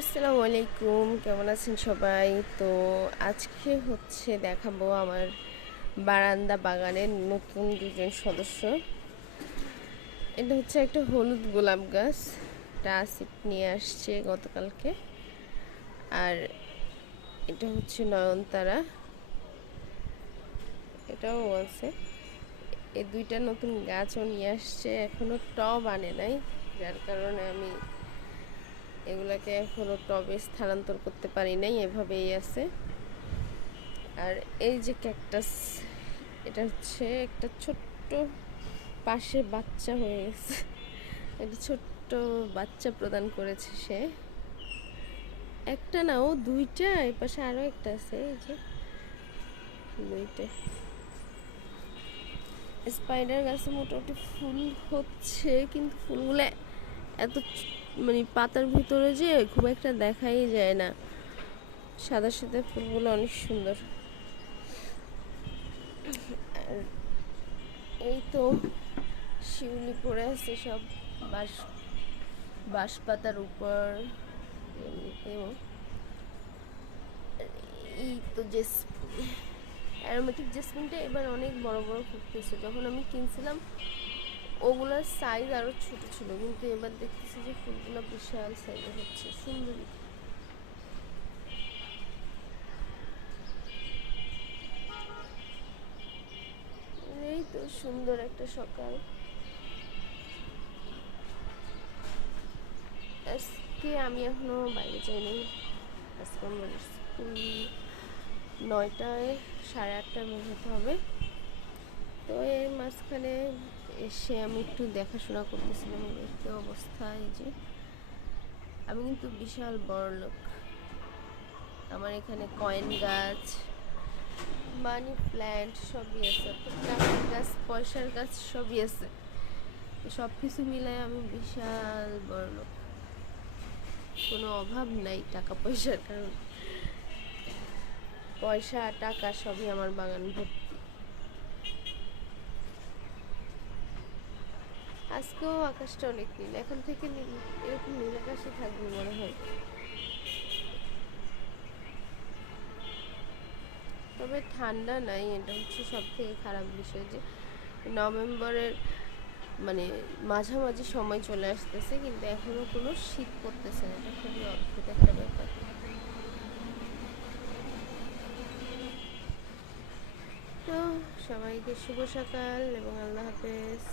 আসসালামু আলাইকুম, কেমন আছেন সবাই? তো আজকে দেখাবো আমার বারান্দা বাগানের নতুন দুজন সদস্য। এটা একটা হলুদ গোলাপ গাছ, এটা আসিফ নিয়ে আসছে গতকালকে। আর এটা নয়নতারা, এটাও আছে। এই দুইটা নতুন গাছও নিয়ে আসছে, এখনো টব আনে নাই, যার কারণে আমি এগুলাকে এখনো টবে স্থানান্তর করতে পারি নাই, এভাবেই আছে। আর এই যে ক্যাকটাস, এটা একটা ছোট্ট পাশে বাচ্চা হয়ে গেছে, একটা ছোট্ট বাচ্চা প্রদান করেছে সে। একটা না, ও দুইটা, এই পাশে আরো একটা আছে, এই যে দুইটা। স্পাইডার গাছে মোটামুটি ফুল হচ্ছে, কিন্তু ফুলগুলো এত মানে পাতার ভিতরে যে খুব একটা দেখাই যায় না। সাদা সাদা ফুলগুলো অনেক সুন্দর। আর এই তো শিউলি পড়ে আছে সব বাঁশ পাতার উপর। এমনিতেও এই তো অ্যারোমেটিক জেসমিনটা এবার অনেক বড় বড় ফুটতেছে। যখন আমি কিনছিলাম ওগুলার সাইজ আরো ছোট ছিল, কিন্তু এবার দেখতেছি যে ফুলগুলো বিশাল সাইজের হচ্ছে, সুন্দরী। এই তো সুন্দর একটা সকাল। আজকে আমি এখনো বাইরে যাইনি। আজকে আমার স্কুল 9টায়, 8:30টার মধ্যে হতে হবে। তো এর মাঝখানে এসে আমি একটু দেখাশোনা করতেছিলাম কি অবস্থা। এই যে আমি কিন্তু বিশাল বড় লোক, আমার এখানে কয়েন গাছ, মানি প্ল্যান্ট সবই আছে, টাকার গাছ, পয়সার গাছ সবই আছে। সব কিছু মিলায় আমি বিশাল বড় লোক, কোনো অভাব নাই টাকা পয়সার, কারণ পয়সা টাকা সবই আমার বাগান ভর্তি। আজকেও আকাশটা অনেক নীল, এখন থেকে নীল, এরকম নীল আকাশই থাকবে মনে হয়। তবে ঠান্ডা নাই, এটা সব থেকে খারাপ বিষয় যে নভেম্বরের মানে মাঝামাঝি সময় চলে আসতেছে, কিন্তু এখনো কোনো শীত পড়তেছে না। এটা খুবই অদ্ভুত একটা ব্যাপার। তো সবাইকে শুভ সকাল এবং আল্লাহ হাফেজ।